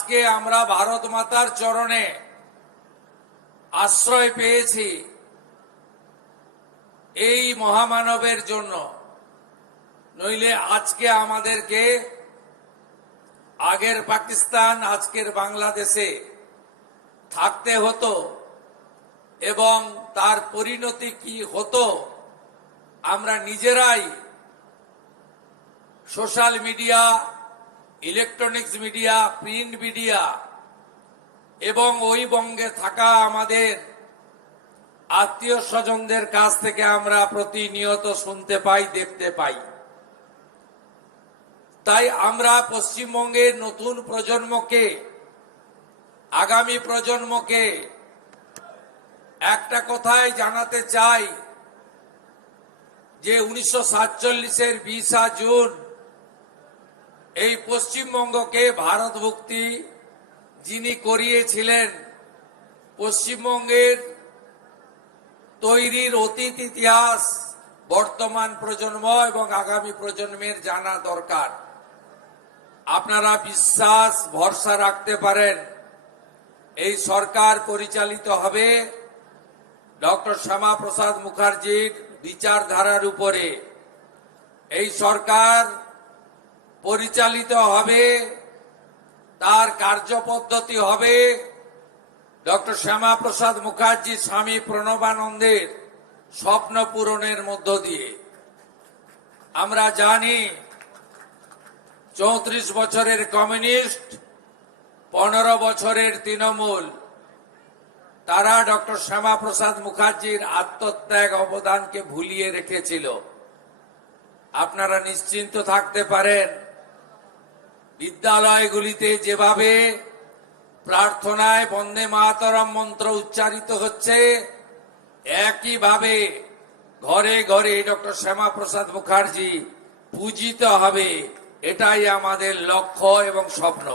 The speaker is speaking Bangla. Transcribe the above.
আজকে আমরা ভারত মাতার চরণে আশ্রয় পেয়েছি এই মহামানবের জন্য, নইলে আজকে আমাদেরকে আগের পাকিস্তান আজকের বাংলাদেশে থাকতে হতো এবং তার পরিণতি কি হতো আমরা নিজেরাই social media, electronics media, print media এবং ওই বঙ্গে থাকা আমাদের আত্মীয় স্বজনদের কাছ থেকে আমরা প্রতিনিয়ত শুনতে পাই, দেখতে পাই। তাই আমরা পশ্চিমবঙ্গের নতুন প্রজন্মকে, আগামী প্রজন্মকে একটা কথাই জানাতে চাই যে 1947-এর 20 জুন এই পশ্চিমবঙ্গকে ভারতভুক্তি যিনি করিয়েছিলেন, পশ্চিমবঙ্গের তৈরির অতীত ইতিহাস বর্তমান প্রজন্ম এবং আগামী প্রজন্মের জানা দরকার। আপনারা বিশ্বাস ভরসা রাখতে পারেন এই সরকার পরিচালিত হবে ডক্টর শ্যামাপ্রসাদ মুখার্জির বিচারধারার উপরে। এই সরকার পরিচালিত হবে, তার কার্যপদ্ধতি হবে ডক্টর শ্যামাপ্রসাদ মুখার্জি স্বামী প্রণবানন্দের স্বপ্ন পূরণের মধ্য দিয়ে। আমরা জানি 34 বছরের কমিউনিস্ট, 15 বছরের তৃণমূল, তারা ডক্টর শ্যামাপ্রসাদ মুখার্জির আত্মত্যাগ অবদানকে ভুলিয়ে রেখেছিল। আপনারা নিশ্চিন্ত থাকতে পারেন, বিদ্যালয়গুলিতে যেভাবে প্রার্থনায় বন্দে মাতরম মন্ত্র উচ্চারিত হচ্ছে, একইভাবে ঘরে ঘরে ডক্টর শ্যামাপ্রসাদ মুখার্জি পূজিত হবে। এটাই আমাদের লক্ষ্য এবং স্বপ্ন।